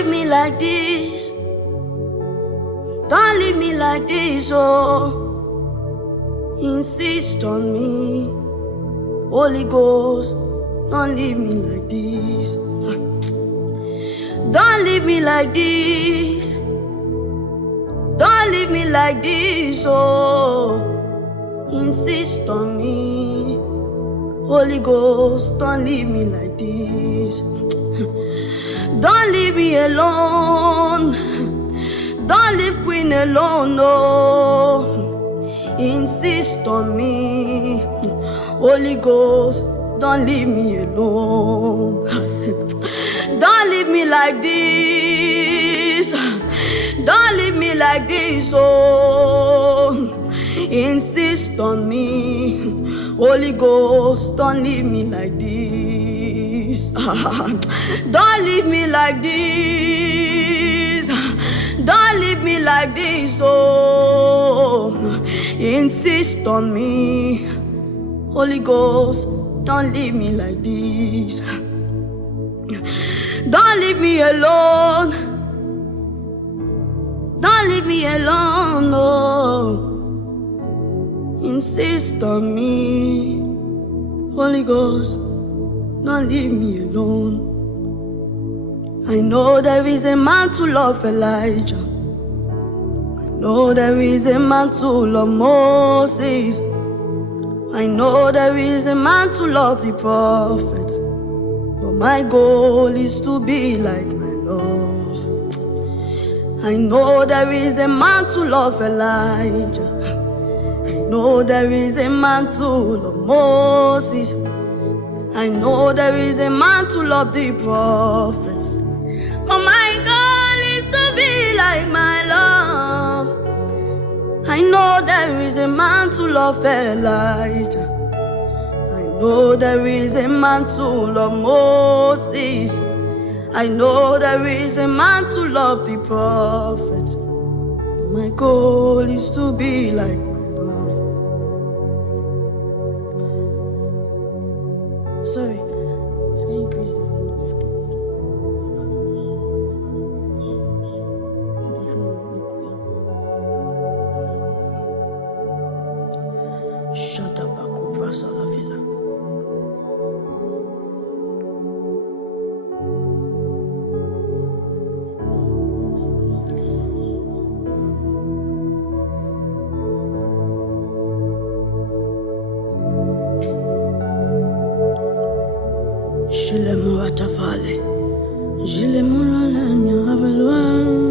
leave me like this. Don't leave me like this, oh. Insist on me, Holy Ghost. Don't leave me like this. Don't leave me like this. Don't leave me like this, oh. Insist on me, Holy Ghost. Don't leave me like this. Don't leave me alone. Don't leave Queen alone, no. Insist on me, Holy Ghost. Don't leave me alone. Don't leave me like this. Don't leave me like this, oh. Insist on me, Holy Ghost. Don't leave me like this. Don't leave me like this. Don't leave me like this, oh. Insist on me, Holy Ghost. Don't leave me like this. Don't leave me alone. Don't leave me alone, no. Insist on me, Holy Ghost. Don't leave me alone. I know there is a man to love Elijah. I know there is a man to love Moses. I know there is a man to love the prophets. But my goal is to be like my love. I know there is a man to love Elijah. I know there is a man to love Moses. I know there is a man to love the prophets. But my goal is to be like my love. I know there is a man to love Elijah. I know there is a man to love Moses. I know there is a man to love the prophets. But my goal is to be like my love. Sorry, it's going to increase the volume. Shut up, Akubra Salavilla. Je le mourata vale, je le mourata nyavalouan.